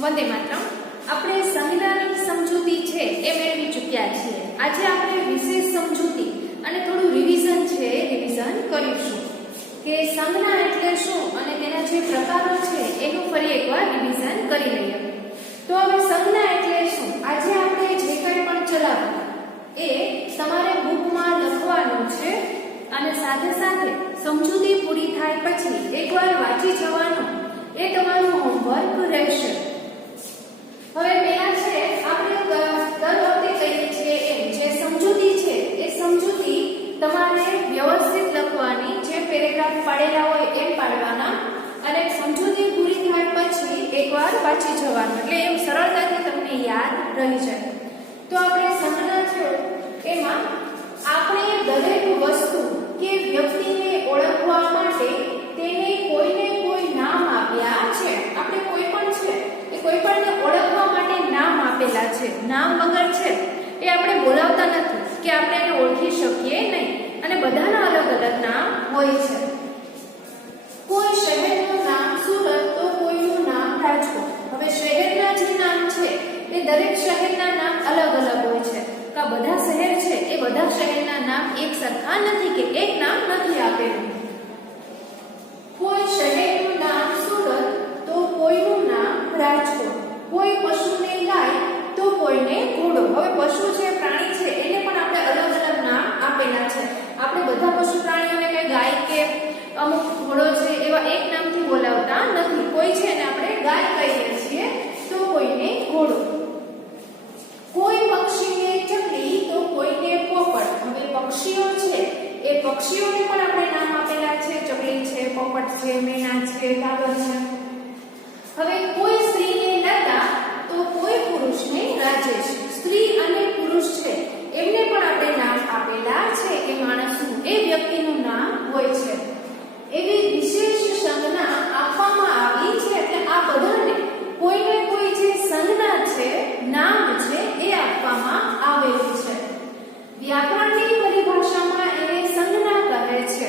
વંદે માતરમ. આપણે સંજ્ઞાની સમજૂતી છે એ મેળવી ચૂક્યા છીએ. આજે આપણે વિશેષ સમજૂતી અને થોડું રિવિઝન છે રિવિઝન કરીશું કે સંજ્ઞા એટલે શું અને તેના જે પ્રકારો છે એનું ફરી એકવાર રિવિઝન કરી લઈએ. તો હવે સંજ્ઞા એટલે શું? આજે આપણે જે કંઈ પણ ચલાવ્યું એ તમારે બુકમાં લખવાનું છે અને સાથે સાથે સમજૂતી પૂરી થાય પછી એકવાર વાંચી જવાનું એ તમારું હોમવર્ક રહેશે. હવે પહેલા છે આપણે દર વખતે કહીએ છીએ એમ જે સમજૂતી છે એ સમજૂતી તમારે વ્યવસ્થિત લખવાની, જે પેરેગ્રાફ પાડેલા હોય એમ પાડવાના અને સમજૂતી પૂરી થાય પછી એકવાર વાંચી જવાનું, એટલે એમ સરળતાથી તમને યાદ રહી જાય. તો આપણે સંજ્ઞા છે એમાં આપણે દરેક વસ્તુ કે વ્યક્તિને ઓળખવા માટે તેને કોઈને કોઈ નામ આપ્યા છે. આપણે કોઈ પણ છે એ કોઈ પણને ઓળખવા માટે નામ આપેલા છે. નામ વગર છે એ આપણે બોલાવતા નથી કે આપણે એને ઓળખી શકીએ નહીં, અને બધાના અલગ અલગ નામ હોય છે. કોઈ શહેરનું નામ સુરત તો કોઈનું નામ રાજકોટ. હવે શહેરના જે નામ છે એ દરેક શહેરના નામ અલગ અલગ હોય છે. આ બધા શહેર છે એ બધા શહેરના નામ એક સરખા નથી કે એક નામ નથી આપેલું. કોઈ શહેરનું નામ સુરત તો કોઈનું નામ રાજકોટ. કોઈ પશુને ગાય તો કોઈને ઘોડો. હવે પશુ છે, પ્રાણી છે, એને પણ આપણે અલગ અલગ નામ આપેલા છે. આપણે બધા પશુ પ્રાણીઓને કઈ ગાય કે અમુક ઘોડો છે એવા એક નામથી બોલાવતા નથી. કોઈ છે ને આપણે ગાય કહીએ છીએ તો કોઈને ઘોડો. કોઈ પક્ષીને ચકલી તો કોઈને પોપટ. હવે પક્ષીઓ છે એ પક્ષીઓને પણ આપણે નામ આપેલા છે. ચકલી છે, પોપટ છે, મેના છે, કાગળ છે. હવે કોઈ સ્ત્રીને લતા તો કોઈ પુરુષને રાજેશ. સ્ત્રી અને પુરુષ છે એમને પણ આપણે નામ આપેલા છે. એ માણસનું, એ વ્યક્તિનું નામ હોય છે. એવી વિશેષ સંજ્ઞા આપવામાં આવી છે. એટલે આ બધાને કોઈને કોઈ જે સંજ્ઞા છે, નામ છે એ આપવામાં આવેલું છે. વ્યાકરણની પરિભાષામાં એને સંજ્ઞા કહે છે.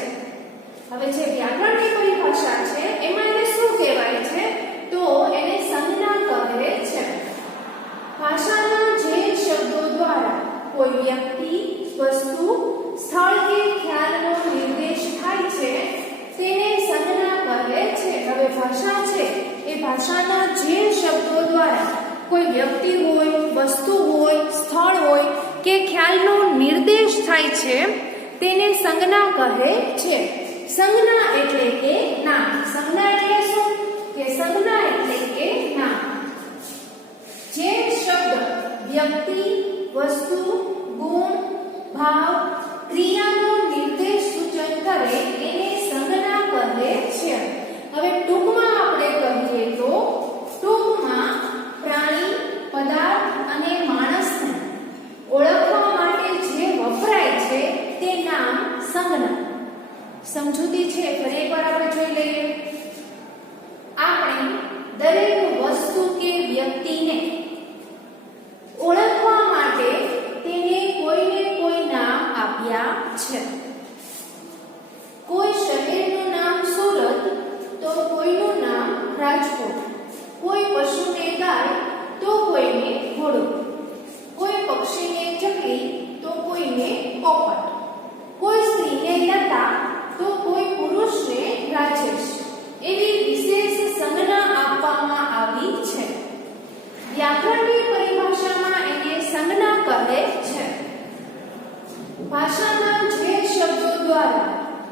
હવે જે વ્યાકરણની પરિભાષા છે એમાં એને શું કહેવાય છે? તો એને સંજ્ઞા કહે છે. ભાષાના જે શબ્દો દ્વારા કોઈ વ્યક્તિ, વસ્તુ, સ્થળ કે ખ્યાલનો નિર્દેશ થાય છે તેને સંજ્ઞા કહે છે. હવે ભાષા છે એ ભાષાના જે શબ્દો દ્વારા કોઈ વ્યક્તિ હોય, વસ્તુ હોય, સ્થળ હોય કે ખ્યાલનો નિર્દેશ થાય છે તેને સંજ્ઞા કહે છે. સંજ્ઞા એટલે કે નામ. સંજ્ઞા એટલે શું? કે સંજ્ઞા એટલે કે નામ. જે શબ્દ વ્યક્તિ, વસ્તુ, ગુણ, ભાવ, ક્રિયાનો નિર્દેશ સૂચન કરે એને સંજ્ઞા કહે છે. હવે ટૂંકમાં આપણે કહીએ તો ટૂંકમાં પ્રાણી, પદાર્થ અને માણસને ઓળખવા માટે જે વપરાય છે તે નામ સંજ્ઞા. સમજૂતી છે ફરી એકવાર આપણે જોઈ લઈએ. આપણે દરેક વસ્તુ કે વ્યક્તિને ઓળખવા માટે તેને કોઈને કોઈ નામ આપ્યા છે. કોઈ શહેરનું નામ સુરત તો કોઈનું નામ રાજકોટ. કોઈ પશુને ગાય તો કોઈને ઘોડો. કોઈ પક્ષીને ચકલી તો કોઈને પોપટ. કોઈ સ્ત્રીને લતા તો કોઈ પુરુષને રાજેશ. એવી વિશેષ સંજ્ઞા આપવામાં આવી છે. વ્યાકરણની પરિભાષામાં એને સંજ્ઞા કહે છે. ભાષાના જે શબ્દો દ્વારા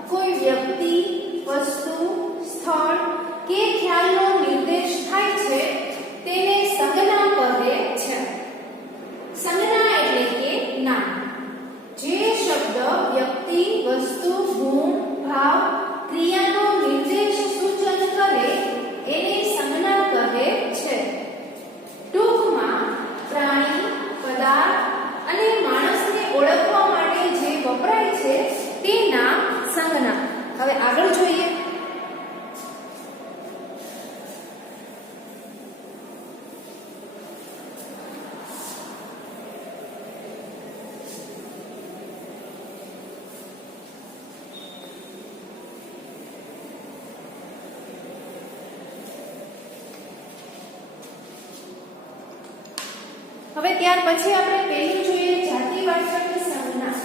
કોઈ વ્યક્તિ, વસ્તુ, સ્થળ કે ખ્યાલનો નિર્દેશ થાય છે તેને સંજ્ઞા કહે છે. સંજ્ઞા એટલે કે નામ. જે શબ્દ વ્યક્તિ, વસ્તુ, ગુણ, ભાવ, ક્રિયાનો નિર્દેશ સૂચન કરે એને સંજ્ઞા કહે છે. ટૂંકમાં પ્રાણી, પદાર્થ અને માણસને ઓળખવા માટે જે વપરાય છે તે નામ સંજ્ઞા. હવે આગળ જોઈએ. હવે ત્યાર પછી આપણે પહેલું જોઈએ જાતિવાચક સંજ્ઞા.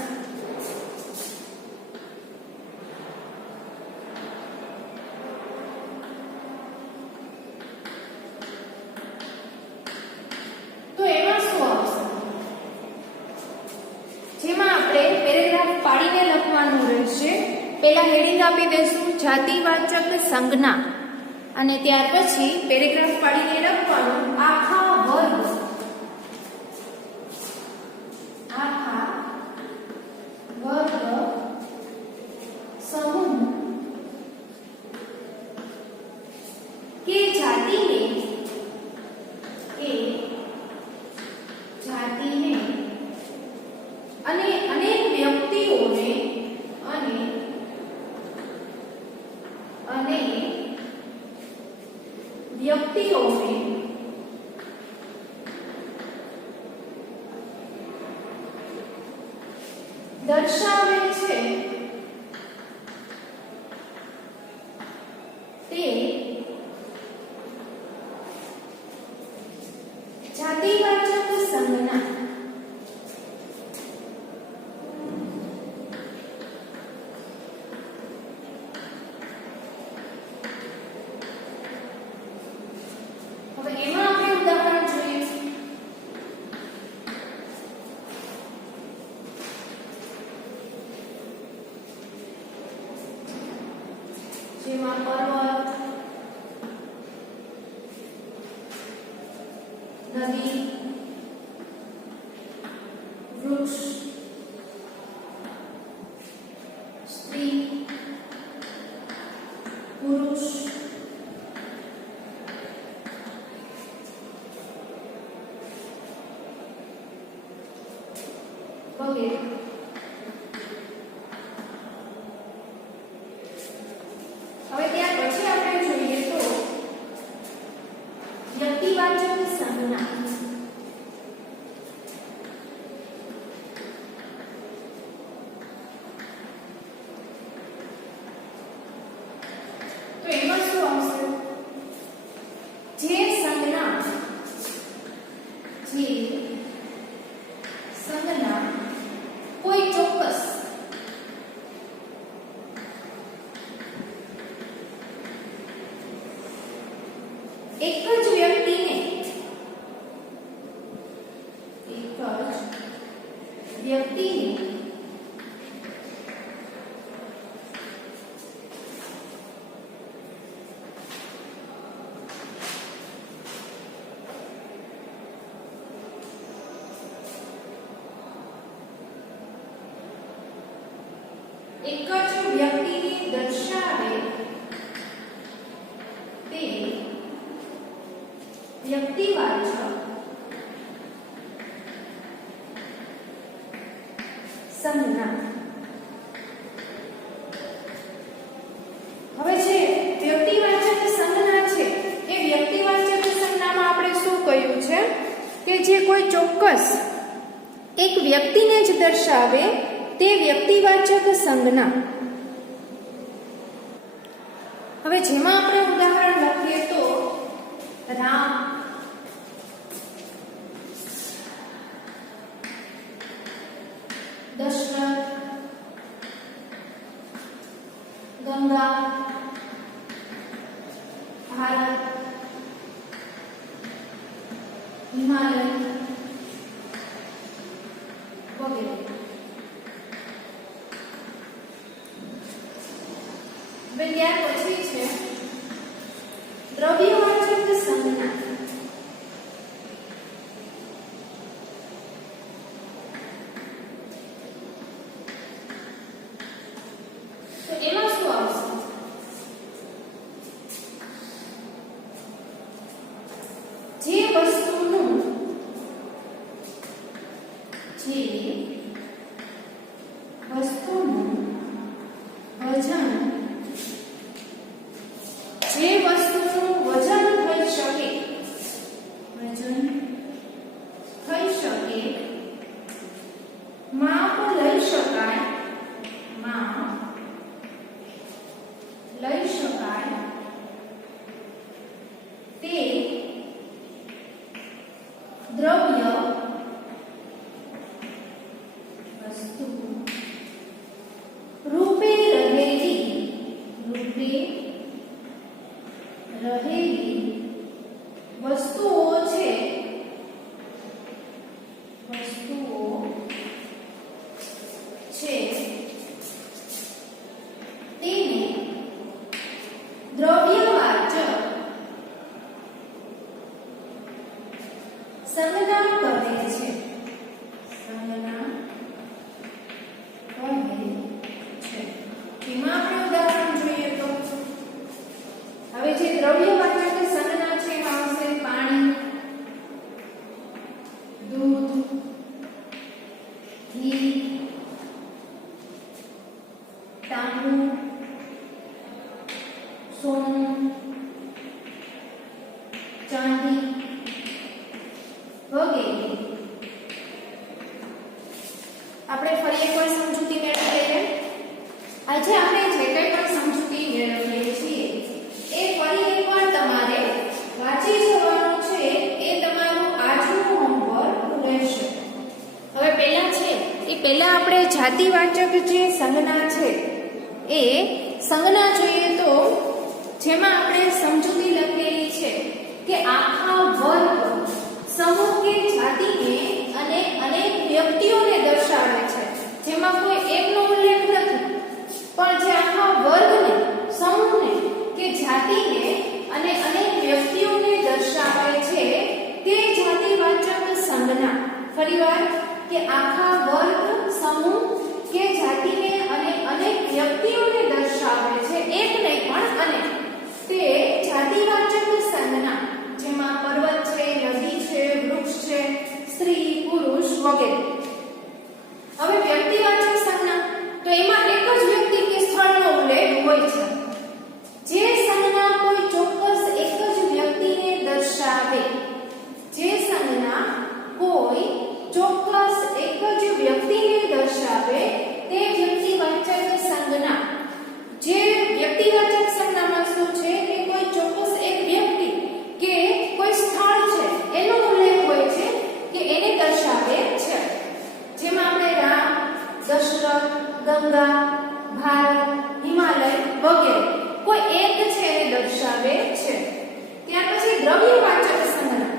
તો એમાં શું આવશે? જેમાં આપણે પેરેગ્રાફ પાડીને લખવાનું રહેશે. પહેલા હેડિંગ આપી દેશું જાતિવાચક સંજ્ઞા અને ત્યાર પછી પેરેગ્રાફ પાડીને લખવાનું આખા વર્ગ સમૂહ કે જાતિને અને અનેક વ્યક્તિઓને દર્શાવે છે તે જાતિવાચક સંજ્ઞા. હવે એમાં આપણે ઉદાહરણ જોઈએ. જેમાં પર્વત, નદી, વૃક્ષ, સ્ત્રી, પુરુષ, વગેરે. હવે ત્યાર પછી આપણે જોઈએ તો વ્યક્તિવાચક સંજ્ઞા. તો એમાં શું આવશે? જે સંજ્ઞા કોઈ ચોક્કસ એક જ વ્યક્તિને દર્શાવે તે વ્યક્તિવાચક સંજ્ઞા. હવે જે વ્યક્તિવાચક સંજ્ઞા છે એ વ્યક્તિવાચક સંજ્ઞામાં આપણે શું કહ્યું છે કે જે કોઈ ચોક્કસ એક વ્યક્તિને જ દર્શાવે તે વ્યક્તિવાચક સંજ્ઞા. હવે જેમાં આપણે ઉદાહરણ લખીએ તો રામ, દશરથ, ગંગા, ભારત, હિમાલય વગેરે. ત્યાર પછી છે દ્રવ્યવાચક સંજ્ઞા. તો એમાં શું આવશે? જે વસ્તુનું વજન થઈ શકે, માપ લઈ શકાય, તે દ્રવ્ય વસ્તુ રૂપે રહેલી વસ્તુઓ છે તેને દ્રવ્યવાચક સંજ્ઞા કહે છે. એમાં આપણે ઉદાહરણ જોઈએ તો હવે જે દ્રવ્યવાચક સંજ્ઞા છે એમાં આવશે પાણી, દૂધ, ઘી, તાંબુ, સોનું, ચાંદી વગેરે. આપણે ફરી એકવાર સમજૂતી મેળવી લઈએ. આજે આપણે જે કંઈ પણ સમજૂતી મેળવીએ છીએ એ ફરી એકવાર તમારે વાંચી જવાનું છે. એ તમારું આજનું હોમવર્ક રહેશે. હવે પહેલા આપણે જાતિવાચક જે સંજ્ઞા છે એ સંજ્ઞા જોઈએ તો જેમાં આપણે સમજૂતી લખેલી છે કે આખા વર્ગ, સમૂહ કે જાતિને અને અનેક વ્યક્તિઓને દર્શાવે છે. જેમાં કોઈ એકનો ઉલ્લેખ નથી, પણ જે આખા વર્ગને, સમૂહને કે જાતિને અને અનેક વ્યક્તિઓને દર્શાવે છે તે જાતિવાચક સંજ્ઞા. ફરીવાર કે આખા વર્ગ, સમૂહ કે જાતિને અને અનેક વ્યક્તિઓને દર્શાવે છે, એક નહીં પણ અનેક, તે જાતિવાચક સંજ્ઞા. જેમાં પર્વત છે, નદી છે, વૃક્ષ છે, સ્ત્રી, પુરુષ વગેરે. હવે વ્યક્તિવાચક સંજ્ઞા તો એમાં એક જ વ્યક્તિ કે સ્થળનો ઉલ્લેખ હોય છે. જે સંજ્ઞા કોઈ ચોક્કસ એક જ વ્યક્તિને દર્શાવે, જે સંજ્ઞા કોઈ ચોક્કસ એક જ વ્યક્તિને દર્શાવે તે વ્યક્તિવાચક સંજ્ઞા. જે વ્યક્તિવાચક સંજ્ઞામાં શું છે કે કોઈ ચોક્કસ એક વ્યક્તિ કે કોઈ સ્થળ છે એનો ઉલ્લેખ હોય છે કે એને દર્શાવે છે. જેમાં આપણે રામ, દશરથ, ગંગા, ભારત, હિમાલય વગેરે કોઈ એક છે એને દર્શાવે છે. ત્યાર પછી દ્રવ્યવાચક સંજ્ઞા.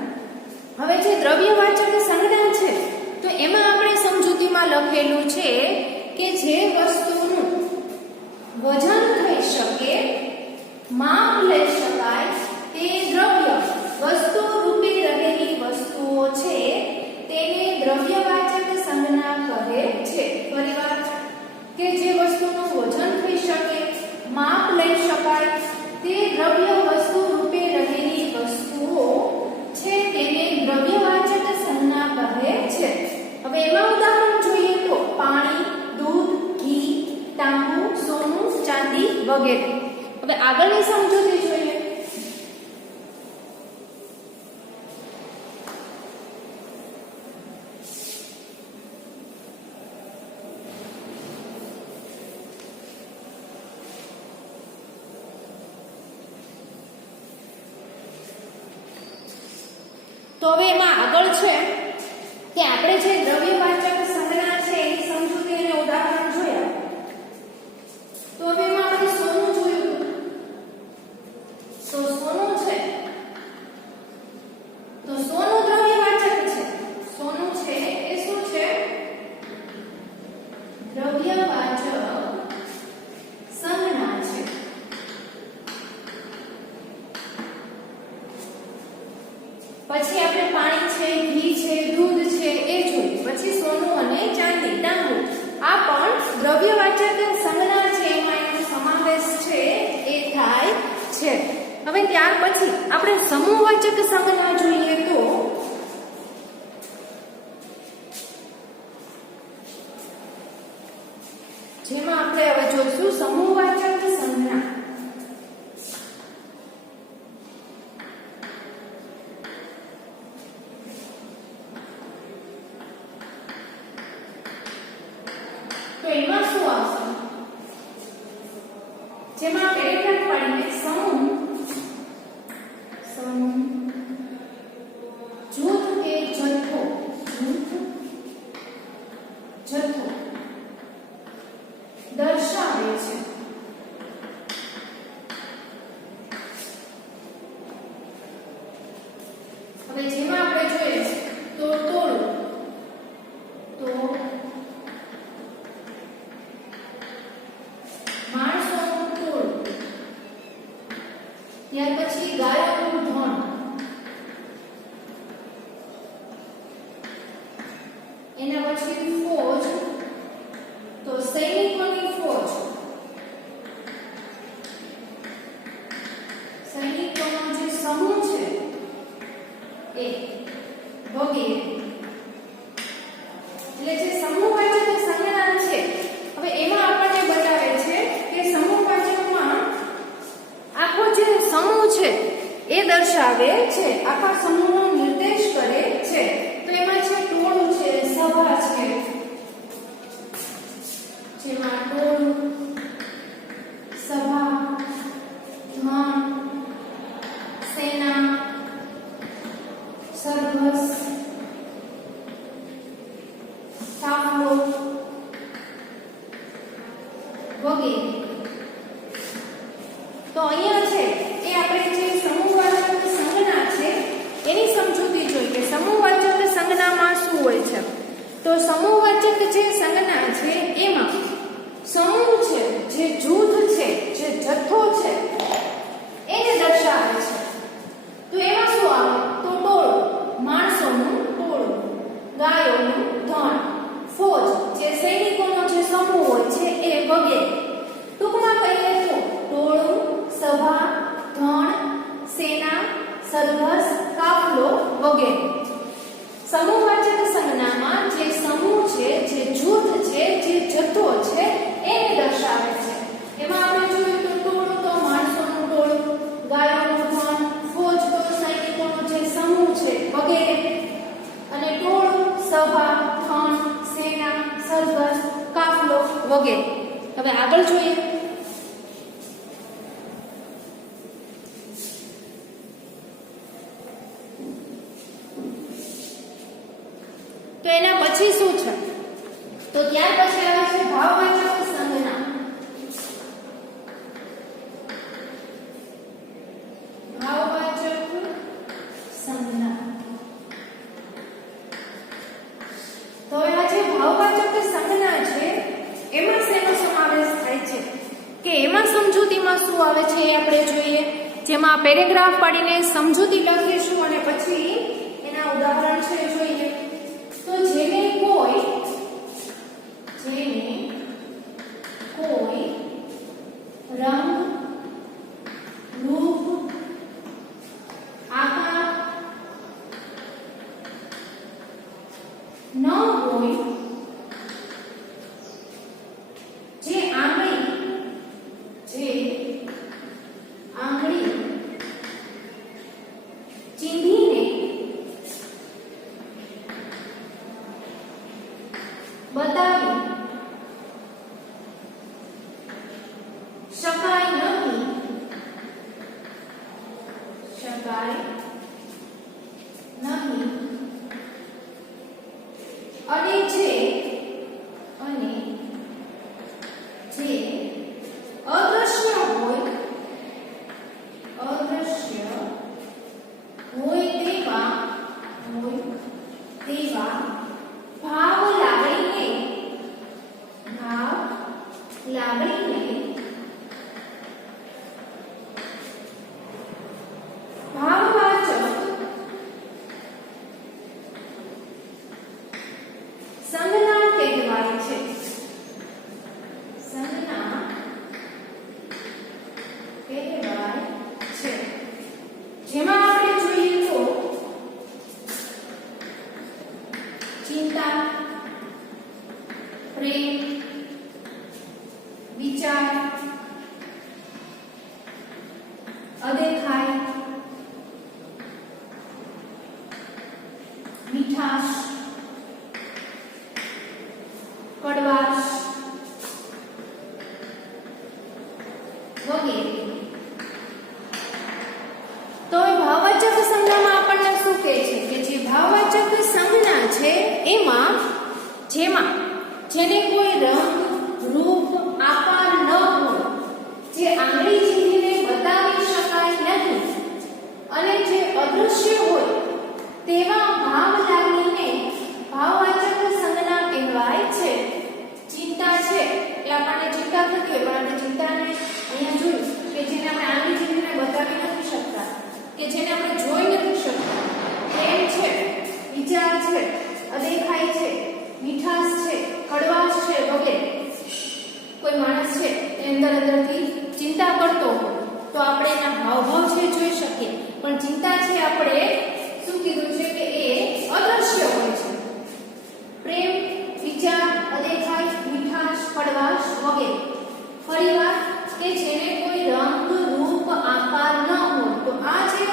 હવે જે દ્રવ્યવાચક સંજ્ઞા છે તો એમાં આપણે સમજૂતીમાં લખેલું છે કે જે વસ્તુનું વજન થઈ શકે, માપ લઈ શકાય તે દ્રવ્ય વસ્તુ રૂપે રહેલી વસ્તુઓ છે તેને દ્રવ્યવાચક સંજ્ઞા કહે છે. ફરીવાર કે જે વસ્તુનું વજન થઈ શકે, માપ લઈ શકાય તે દ્રવ્ય વસ્તુ રૂપે રહેલી વસ્તુઓ છે તેને દ્રવ્યવાચક સંજ્ઞા કહે છે. હવે એમાં ઉદાહરણ જોઈએ તો પાણી, દૂધ, ઘી, તાંબુ, સોનું, ચાંદી વગેરે. હવે આગળની સમજૂતી જોઈએ. તો હવે એમાં આગળ છે કે આપણે જે દ્રવ્યવાચક સંજ્ઞા છે એ સમજૂતી અને ઉદાહરણ જોયા. તો હવે એમાં આપણે સોનું જોયું. તો સોનું છે તો સોનું દ્રવ્યવાચક છે. સોનું છે એ શું છે? દ્રવ્યવાચક સંજ્ઞા છે. પછી આપણે પાણી છે, ઘી છે, દૂધ છે એ જોયું. પછી સોનું અને ચાંદી, તાંબુ આ પણ દ્રવ્યવાચક સંજ્ઞા છે, એમાં એનો સમાવેશ છે એ થાય છે. હવે ત્યાર પછી આપણે સમૂહવાચક સંજ્ઞા જોઈએ તો જેમાં આપણે હવે જોઈશું સમૂહવાચક સંજ્ઞા. તો એમાં શું આવશે? જેમાં આપણે રેખાંકન પાડીને સમૂહ, જૂથ કે જથ્થો, જથ્થો તો માણસોનું ટોળું, ત્યાર પછી ગાયોનું ધણ, એના પછી ફોજ, તો સૈનિકોની ફોજ, સૈનિકોનો જે સમૂહ છે એ વગેરે. એટલે જે સમૂહવાચક સંજ્ઞા છે, હવે એમાં આપણને બતાવે છે કે સમૂહવાચકમાં આખો જે સમૂહ છે એ દર્શાવે છે, આખા સમૂહનો નિર્દેશ કરે છે. તો એમાં છે ટોળું છે, સભા છે, જેમાં ટોળું, સભા, ધન, સેના, સરઘસ, કાફલો વગેરે. તો અહીંયા છે એ આપણે જે સમૂહવાચક સંજ્ઞા છે એની સમજૂતી જોઈ કે સમૂહવાચક સંજ્ઞામાં શું હોય છે. તો સમૂહવાચક જે સંજ્ઞા છે એમાં સમૂહ છે, જે જૂથ છે, જે જથ્થો છે એને દર્શાવે છે. તો એમાં શું આવે? તો ટોળું, માણસોનું ટોળું, ગાયોનું ધણ, ફોજ, જે સૈનિકોનો જે સમૂહ હોય છે એ વગેરે. ટૂંકમાં કહીએ તો ટોળું, સભા, ધણ, સેના, સરઘસ, કાફલો વગેરે. સમૂહવાચક સંજ્ઞામાં જે સમૂહ છે, જે જૂથ છે, જે જથ્થો છે એને દર્શાવે છે. એમાં આપણે જોઈએ તો ટોળું તો માણસોનું ટોળું, ગાયોનું ધણ, ફોજ તો સૈનિકોનો જે સમૂહ છે વગેરે, અને ટોળું, સભા, ધણ, સેના, સરઘસ, કાફલો વગેરે. હવે આગળ જોઈએ. તો એના પછી શું છે? તો ત્યાર પછી આવે છે ભાવવાચક સંજ્ઞા. ભાવવાચક સંજ્ઞા. તો આ જે ભાવવાચક સંજ્ઞા છે એમાં શેનો સમાવેશ થાય છે કે એમાં સમજૂતીમાં શું આવે છે એ આપણે જોઈએ. જેમાં પેરેગ્રાફ પાડીને સમજૂતી લખીશું અને પછી એના ઉદાહરણ છે જોઈએ. તો જેને કોઈ રંગ, રૂપ, આકાર ન હોય, જે આંગળી ચીંધીને બતાવી શકાય નહીં, અને જે અદ્રશ્ય હોય તેવા ભાવ લાવીને ભાવવાચક સંજ્ઞા કહેવાય છે. જેમાં આપણે જોઈએ તો ચિંતા, પ્રેમ, વિચાર, અદેખાઈ, મીઠાશ, કડવાશ વગેરે. તો ભાવવાચક સંજ્ઞામાં આપણને શું કહે છે કે જે ભાવવાચક સંજ્ઞા છે એમાં જેને કોઈ રંગ, રૂપ, આકાર ન હોય, જે આંગળી ચીંધીને બતાવી શકાય નહીં, અને જે અદૃશ્ય હોય તેવા ભાવ લાગીને ભાવવાચક સંજ્ઞા કોઈ માણસ છે એ અંદરથી ચિંતા કરતો હોય તો આપણે એના હાવભાવ છે જોઈ શકીએ, પણ ચિંતા છે આપણે શું કીધું છે કે એ અદ્રશ્ય હોય છે. પ્રેમ, વિચાર, અદેખાઈ, મીઠાશ, કડવાશ વગેરે. ફરીવાર કે જેને કોઈ રંગ, રૂપ, આકાર ન હોય, તો આ જે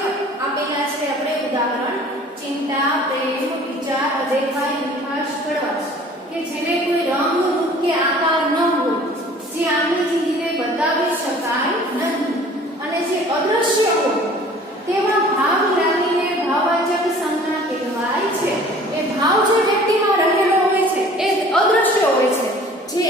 આપેલા છે આપણે ઉદાહરણ ચિંતા, પ્રેમ, વિચાર, અદેખાઈ, મીઠાશ, કડવાશ, કે જેને કોઈ રંગ, રૂપ કે આકાર ન હોય, જે આપણી જિંદગીને બતાવી શકાય નહીં અને જે અદ્રશ્ય હોય તેવા ભાવ લાગીને ભાવવાચક સંજ્ઞા કહેવાય છે. એ ભાવ જે વ્યક્તિમાં રહેલો હોય છે એ અદ્રશ્ય હોય છે, જે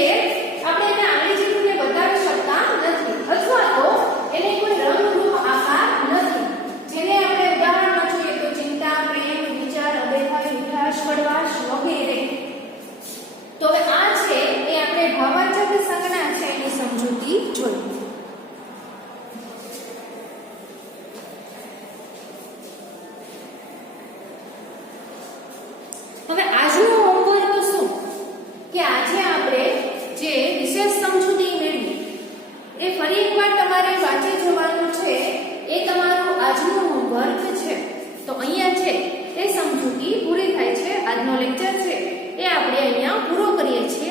આપણે એને આપણી જિંદગીને બતાવી શકતા નથી અથવા તો એને કોઈ રંગ, રૂપ, આકાર નથી. જેને આપણે ઉદાહરણમાં જોઈએ તો ચિંતા, પ્રેમ, વિચાર, અદેખાઈ, મીઠાશ, કડવાશ વગેરે. તો હવે આ છે એ આપણે ભાવવાચક સંજ્ઞા છે એની સમજૂતી જોઈ. હવે આજનું હોમવર્ક શું કે આજે આપણે જે વિશેષ સમજૂતી મેળવી એ ફરી એકવાર તમારે વાંચી જવાનું છે. એ તમારું આજનું હોમવર્ક છે. તો અહીંયા છે એ સમજૂતી પૂરી થાય છે. આજનો લેક્ચર છે એ આપણે અહીંયા પૂરો કરીએ છીએ.